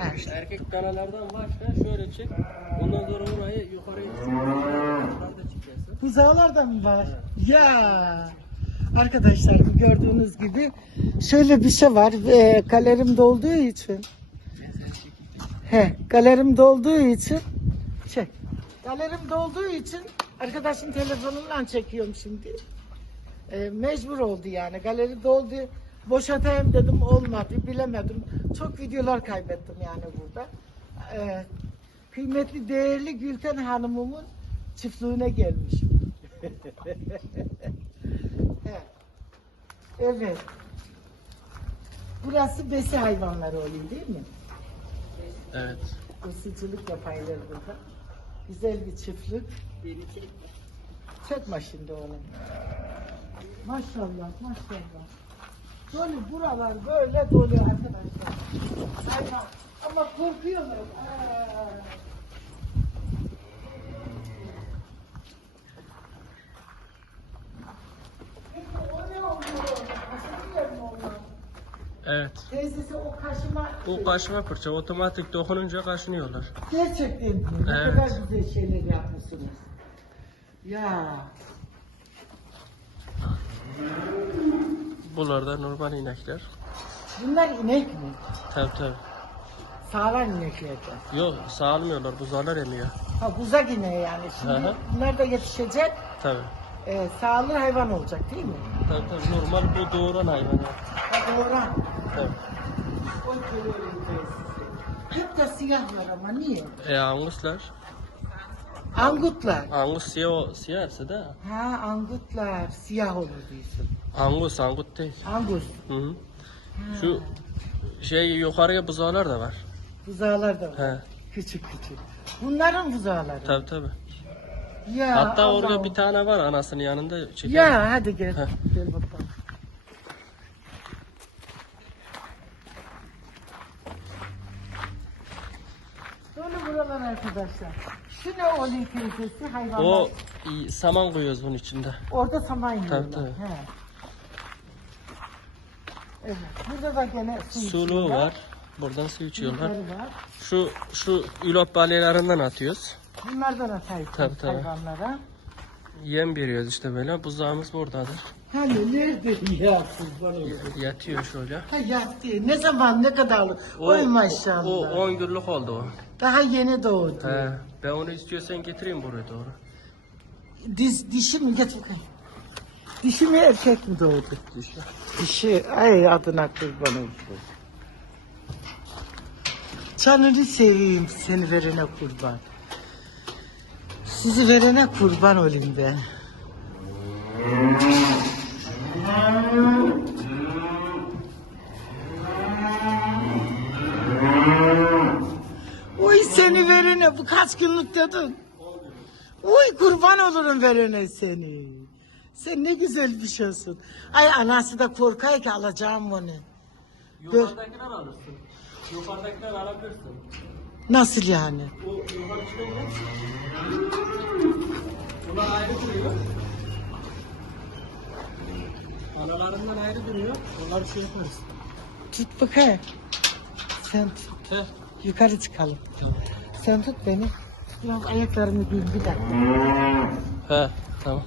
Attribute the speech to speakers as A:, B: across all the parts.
A: Ha.
B: Erkek danalardan başla şöyle çek. Ondan sonra orayı yukarıya çık. Yukarıda çıkarsın.
A: Buzağlar da mı var? Ya. Arkadaşlar bu gördüğünüz gibi şöyle bir şey var. Ee, galerim dolduğu için. He, galerim dolduğu için çek. Galerim dolduğu için arkadaşın telefonundan çekiyorum şimdi. Ee, mecbur oldu yani. Galeri doldu. Boşatayım dedim olmadı. Bilemedim. Çok videolar kaybettim yani burada. Ee, kıymetli, değerli Gülten Hanımımın çiftliğine gelmişim. Evet. Burası besi hayvanları oluyor değil mi?
B: Evet.
A: Isıcılık yaparlar burada. Güzel bir çiftlik. Çekme şimdi onu. Maşallah maşallah. Dolu buralar böyle dolu arkadaşlar. Hayvan. Ama korkuyorlar. Aa. O onlar?
B: Evet.
A: Teyzesi o kaşıma...
B: Bu kaşıma fırça otomatik dokununca kaşınıyorlar.
A: Gerçekten mi? Ne
B: Evet.
A: kadar güzel şeyler yapmışsınız. Ya.
B: Bunlar da normal inekler.
A: Bunlar inek mi?
B: Tabii tabii.
A: Sağlam ineklerden.
B: Yok sağlamıyorlar buzağlar emiyor.
A: Ha buzak ineği yani. Şimdi
B: hı.
A: bunlar da yetişecek.
B: Tabii.
A: E, sağlıklı hayvan olacak değil mi?
B: Tabii tabii normal bu doğuran hayvan. ya.
A: Ha, doğru.
B: Tabii.
A: Görüyorum. Hep de siyah var ama niye?
B: E anguslar.
A: Angutlar.
B: Angus siyah, siyahsa da.
A: Ha angutlar. Siyah olur diyorsun.
B: Angus, angut değil.
A: Angus.
B: Hı hı. Şu şey yukarıya buzağlar da var.
A: Buzağlar da var.
B: He.
A: Küçük küçük. Bunların buzağları.
B: Tabii tabii.
A: Ya
B: Hatta orada
A: Allah'ım.
B: bir tane var anasının yanında çekelim.
A: Ya hadi gel.
B: Heh.
A: Gel bakalım. Böyle buralar arkadaşlar. Şu ne oluyor teyzesi hayvanlar?
B: O saman koyuyoruz bunun içinde.
A: Orada saman yiyorlar.
B: tabii.
A: He. Evet. Burada da gene su
B: Suluğu
A: içiyorlar.
B: var. Buradan su içiyorlar.
A: Var.
B: Şu şu ülop balyalarından atıyoruz.
A: Bunlardan atayız
B: Tabii, tabii.
A: hayvanlara.
B: Yem veriyoruz işte böyle. Buzağımız buradadır.
A: Hani nerede ya kurban olayım.
B: Yatıyor şöyle.
A: Ha yattı. Ne zaman ne kadarlık? Oy maşallah.
B: O 10 günlük oldu o.
A: Daha yeni doğdu.
B: He. Ben onu istiyorsan getireyim buraya doğru.
A: Diz, dişi mi? Bakayım. Dişi mi erkek mi doğdu?
B: Dişi.
A: Dişi. Ay adına kurban olsun. Canını seveyim seni verene kurban. Sizi verene kurban olayım ben. Uy seni verene bu kaç günlük dedin? Uy kurban olurum verene seni. Sen ne güzel bir şeysin. Ay anası da korkay ki alacağım onu.
B: Yukarıdakiler alırsın. Yukarıdakiler alabilirsin.
A: Nasıl yani?
B: O yukarı çıkınca Bunlar ayrı duruyor. Analarından ayrı duruyor. Onları şey yaparız.
A: Tut bakayım. Sen tut.
B: Heh.
A: Yukarı çıkalım. Sen tut beni. Biraz ayaklarımı giy bir dakika.
B: He, tamam.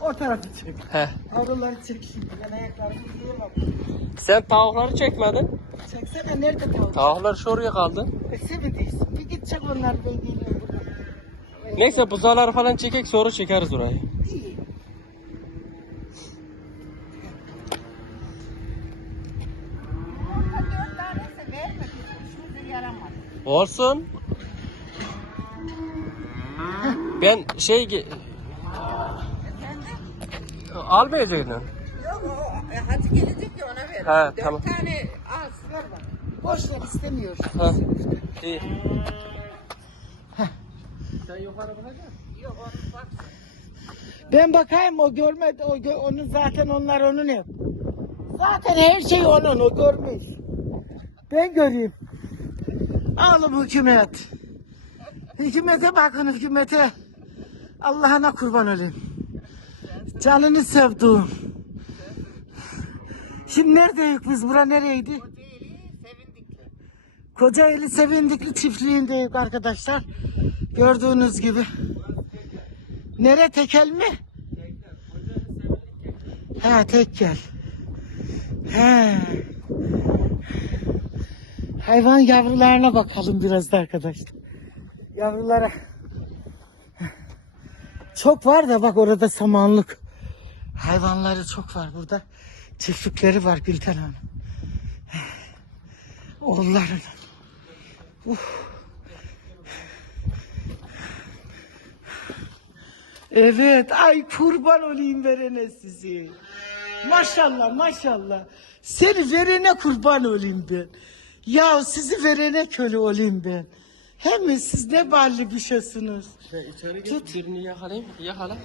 A: O tarafı çek.
B: Heh.
A: Avruları çek şimdi. Ben ayaklarımı giyemem.
B: Sen tavukları çekmedin.
A: Çeksene nerede kaldı?
B: Tavuklar şu oraya kaldı.
A: Mi değilsin? Bir git çek onları ben geliyorum buradan.
B: Neyse buzağları falan çekek sonra çekeriz orayı.
A: İyi.
B: Olsun. Ben şey almayacaktın.
C: Yok o e, hacı gelecek ya ona ver.
B: Ha,
C: Dört
B: tamam.
C: tane az. Ver bak.
A: Boş ver istemiyor.
B: Ha. İyi. Sen yukarı bırakacaksın.
C: Yok onu bak.
A: Ben bakayım o görmedi. O gö- onun zaten onlar onun hep. Zaten her şey onun o görmüş. Ben göreyim. Oğlum hükümet. Hükümete bakın hükümete. Allah'ına kurban olayım. Canını sevduğum. Şimdi neredeyiz biz? Bura nereydi?
C: Kocaeli
A: Sevindikli çiftliğindeyiz arkadaşlar. Gördüğünüz gibi. Nere tekel mi? He tekel. He. Hayvan yavrularına bakalım biraz da arkadaşlar. Yavrulara. Çok var da bak orada samanlık. Hayvanları çok var burada. Çiftlikleri var Gülten Hanım. Oğulların. Evet, ay kurban olayım verene sizi. Maşallah, maşallah. Seni verene kurban olayım ben. Ya sizi verene köle olayım ben. Hem siz ne balli bir şeysiniz.
B: Şey, içeri gir,
A: Tut.
B: birini yakalayayım. Yakala.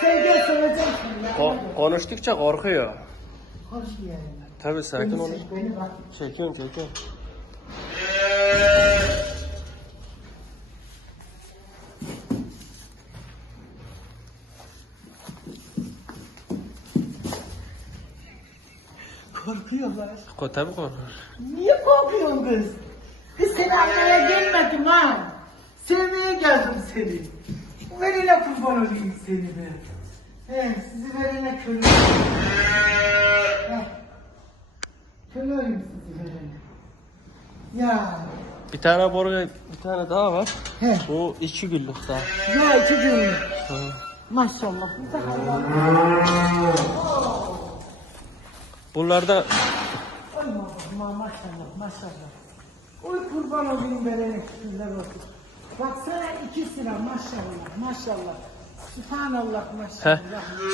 A: Sen gel seveceksin ya.
B: Ko- konuştukça korkuyor.
A: Hoş geldin.
B: Tabii sakin ol.
A: Beni, beni bak.
B: Çekiyorum çekiyorum.
A: Korkuyorlar.
B: Ko tabii korkuyor.
A: Niye korkuyorsun kız? Kız seni almaya gelmedim ha. Sevmeye geldim seni. Verene kurban olayım seni be. He, sizi verene köle. Köle olayım sizi verene. Ya.
B: Bir tane boru bir tane daha var.
A: He.
B: Bu iki günlük daha.
A: Ya iki gün.
B: Hı.
A: Maşallah. Hayvan.
B: Bunlarda
A: Ay ma- maşallah maşallah. Oy kurban olayım verene şunlar olsun. Baksana ikisine maşallah maşallah. Sübhanallah
B: he
A: maşallah.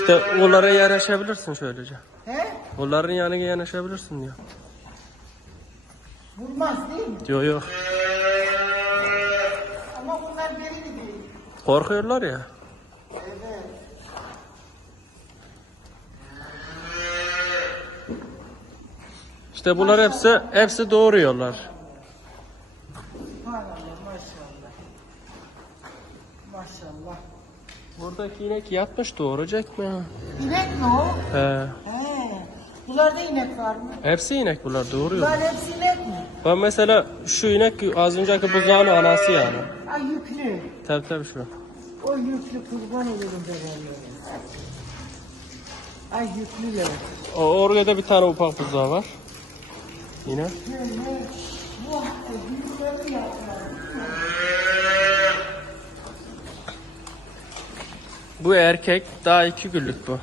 B: işte onlara yanaşabilirsin şöylece.
A: He?
B: Onların yanına yanaşabilirsin diyor.
A: Vurmaz değil mi?
B: Yok yok.
A: Ama bunlar beri değil.
B: Korkuyorlar ya.
A: Evet.
B: İşte bunlar hepsi hepsi doğuruyorlar.
A: Sübhanallah maşallah. Maşallah.
B: Buradaki inek yatmış doğuracak mı?
A: İnek mi o?
B: He.
A: He. Bunlarda inek var mı?
B: Hepsi inek bunlar doğuruyor.
A: Bunlar hepsi inek mi?
B: Ben mesela şu inek az önceki buzağın anası yani.
A: Ay yüklü.
B: Tabii tabii şu.
A: O yüklü kurban olurum berenlere. Ay yüklüler.
B: O orada da bir tane ufak buzağı var. Yine.
A: Bu büyükleri yaptılar.
B: Bu erkek daha iki günlük bu.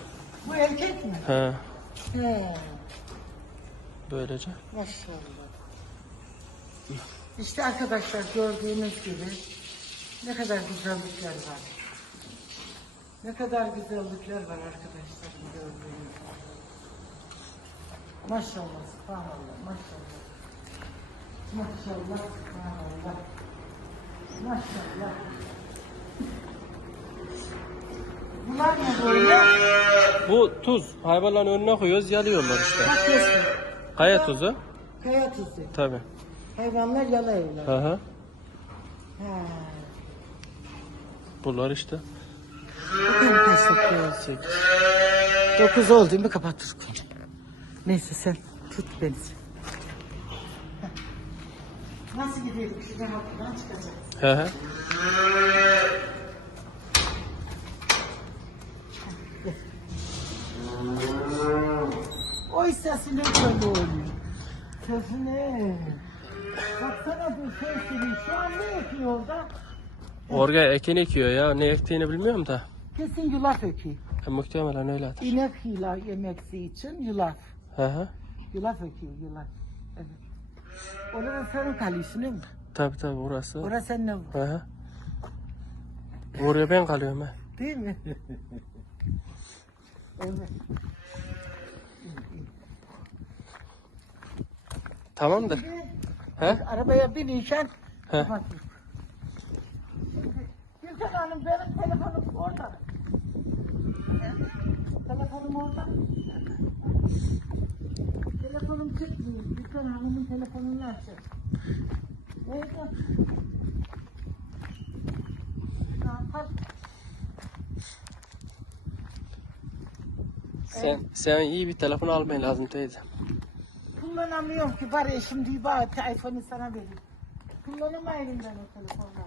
A: Bu erkek mi?
B: He.
A: He.
B: Böylece.
A: Maşallah. İşte arkadaşlar gördüğünüz gibi ne kadar güzellikler var. Ne kadar güzellikler var arkadaşlar gördüğünüz gibi. Maşallah, subhanallah, maşallah. Maşallah, subhanallah. Maşallah. Bunlar ne böyle?
B: Bu tuz. Hayvanların önüne koyuyoruz yalıyorlar işte.
A: Bak göster.
B: Kaya tuzu.
A: Kaya tuzu.
B: Tabii.
A: Hayvanlar yalayıyorlar.
B: Hı hı.
A: Ha.
B: Bunlar işte.
A: Bakalım kaç dakika
B: Sekiz.
A: Dokuz oldu mu kapat Turku. Neyse sen tut beni. Nasıl gidiyoruz? Şuradan altından çıkacağız.
B: Hı hı.
A: Sesine böyle oynuyor. Sesine. Baksana bu sesini. Şu an ne yapıyor orada?
B: Oraya ekin ekiyor ya. Ne ektiğini bilmiyorum da.
A: Kesin yulaf öküyor.
B: Ha, muhtemelen öyledir.
A: İnek yulaf yemeksi için yulaf.
B: Hı hı.
A: Yulaf öküyor yulaf. Evet. Orada senin kalıyorsun değil mi?
B: Tabii tabii burası.
A: Orası senin
B: Hı hı. Oraya ben kalıyorum ha.
A: Değil mi? evet.
B: Tamamdır. He?
A: Arabaya binirken
B: He.
A: Gülten Hanım benim telefonum orada. Telefonum orada. Telefonum çıkmıyor. Gülten Hanım'ın telefonunu açın. Neydi? Ne yapar?
B: Sen, sen iyi bir telefon alman lazım teyze.
A: Kullanamıyorum ki bari şimdi bak iPhone'u sana vereyim. Kullanamayayım ben o telefonla.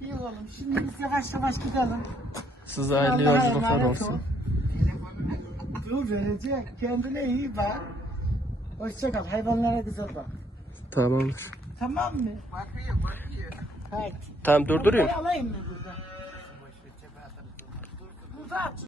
A: İyi oğlum şimdi biz yavaş yavaş gidelim.
B: Size
A: Allah'a
B: hayırlı yolculuklar
A: emanet ol.
B: olsun.
A: Dur verecek. Kendine iyi bak. Hoşça kal. Hayvanlara güzel bak.
B: Tamamdır.
A: Tamam mı?
C: Bakıyor bakıyor.
A: Hadi.
B: Tamam durduruyorum.
A: Alayım mı burada? Burada.